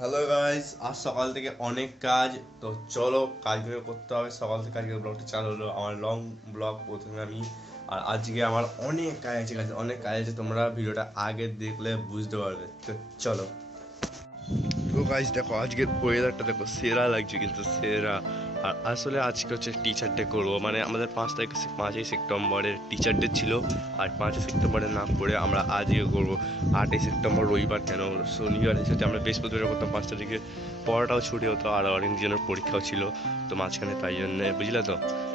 Hello guys, আজ সকাল থেকে অনেক কাজ। তো চলো কাজগুলো করতে হবে। সকাল থেকে আজকে ব্লগটা চালু হলো, আমার লং ব্লগ প্রথমে আমি। আর আজকে আমার অনেক কাজ আছে, অনেক কাজ আছে, তোমরা ভিডিওটা আগে দেখলে বুঝতে পারবে। তো চলো। তো গাইস দেখো, আজকের ওয়েদারটা দেখো, সেরা লাগছে কিন্তু সেরা। আর আসলে আজকে হচ্ছে টিচার ডে করবো, মানে আমাদের 5 সেপ্টেম্বরের টিচার ডে ছিল। আর 5 সেপ্টেম্বরে না করে আমরা আজকে করবো। 8 সেপ্টেম্বর রবিবার, কেন শনিবার এসেছে, আমরা বৃহস্পতিবার করতাম 5টা দিকে। পড়াটাও ছুটি হতো আর অরিয়েন্টেশনের পরীক্ষাও ছিল তো মাঝখানে, তাই জন্য বুঝলে তো।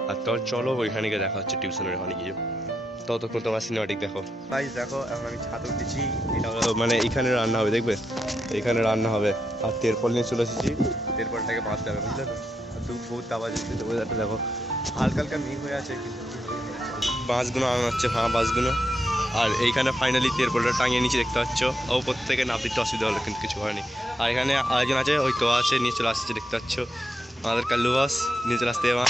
আর তো চলো ওইখানে গিয়ে দেখা হচ্ছে, টিউশনের ওখানে গিয়ে। ততক্ষণ তোমার সিনেমাটিক দেখো। গাইস দেখো, এখন আমি ছাদ উঠেছি। এটা মানে এখানে রান্না হবে, দেখবে এখানে রান্না হবে। আর তেরপল নিয়ে চলে এসেছি, তেরপলটাকে বাঁধতে হবে, বুঝলে তো। আর বহুত আওয়াজ হচ্ছে, তো ওয়েদারটা দেখো, হালকা হালকা মেঘ হয়ে আছে, কিন্তু বাঁশগুলো আনা হচ্ছে, বাঁশগুলো। আর এইখানে ফাইনালি তেরপলটা টাঙিয়ে নিচে দেখতে পাচ্ছ। ওপর থেকে নামতে একটু অসুবিধা হলো, কিন্তু কিছু হয়নি। আর এখানে আরেকজন আছে, ওই তো আছে, নিয়ে চলে আসছে, দেখতে পাচ্ছ আমাদের কাল্লু বাস নিয়ে চলে আসতে এবার।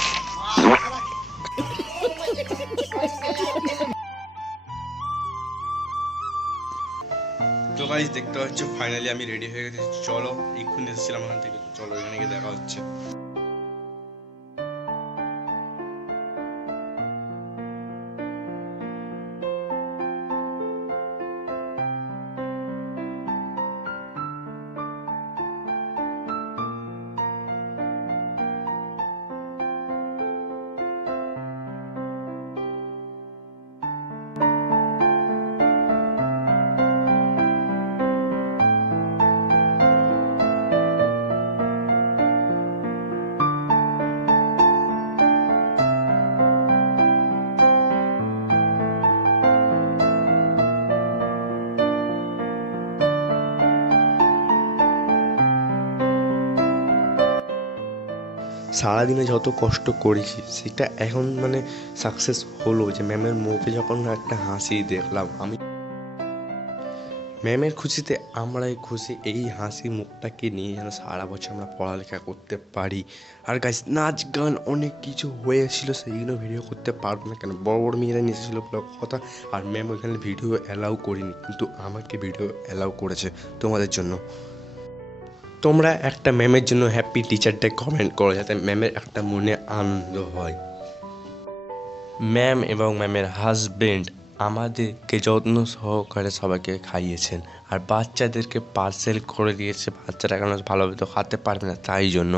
তো গাইস দেখতে পাচ্ছ ফাইনালি আমি রেডি হয়ে গেছি। চলো, এক্ষুনি এসেছিলাম ওখান থেকে, চলো এখানে গিয়ে দেখা হচ্ছে। সারাদিনে যত কষ্ট করেছি সেটা এখন মানে সাকসেস হলো, যে ম্যামের মুখে যখন একটা হাসি দেখলাম আমি, ম্যামের খুশিতে আমরাই খুশি। এই হাসি মুখটাকে নিয়ে যেন সারা বছর আমরা পড়ালেখা করতে পারি। আর গাইস নাচ গান অনেক কিছু হয়েছিল, সেইগুলো ভিডিও করতে পারবো না, কেন বড় বড় মেয়েরা নিয়ে এসেছিলো কথা। আর ম্যাম ওইখানে ভিডিও অ্যালাউ করিনি, কিন্তু আমাকে ভিডিও অ্যালাউ করেছে তোমাদের জন্য। তোমরা একটা ম্যামের জন্য হ্যাপি টিচার ডে কমেন্ট করো, যাতে ম্যামের একটা মনে আনন্দ হয়। ম্যাম এবং ম্যামের হাজবেন্ড আমাদেরকে যত্ন সহকারে সবাইকে খাইয়েছেন। আর বাচ্চাদেরকে পার্সেল করে দিয়েছে, বাচ্চারা কেন ভালোভাবে তো খেতে পারবে না, তাই জন্য।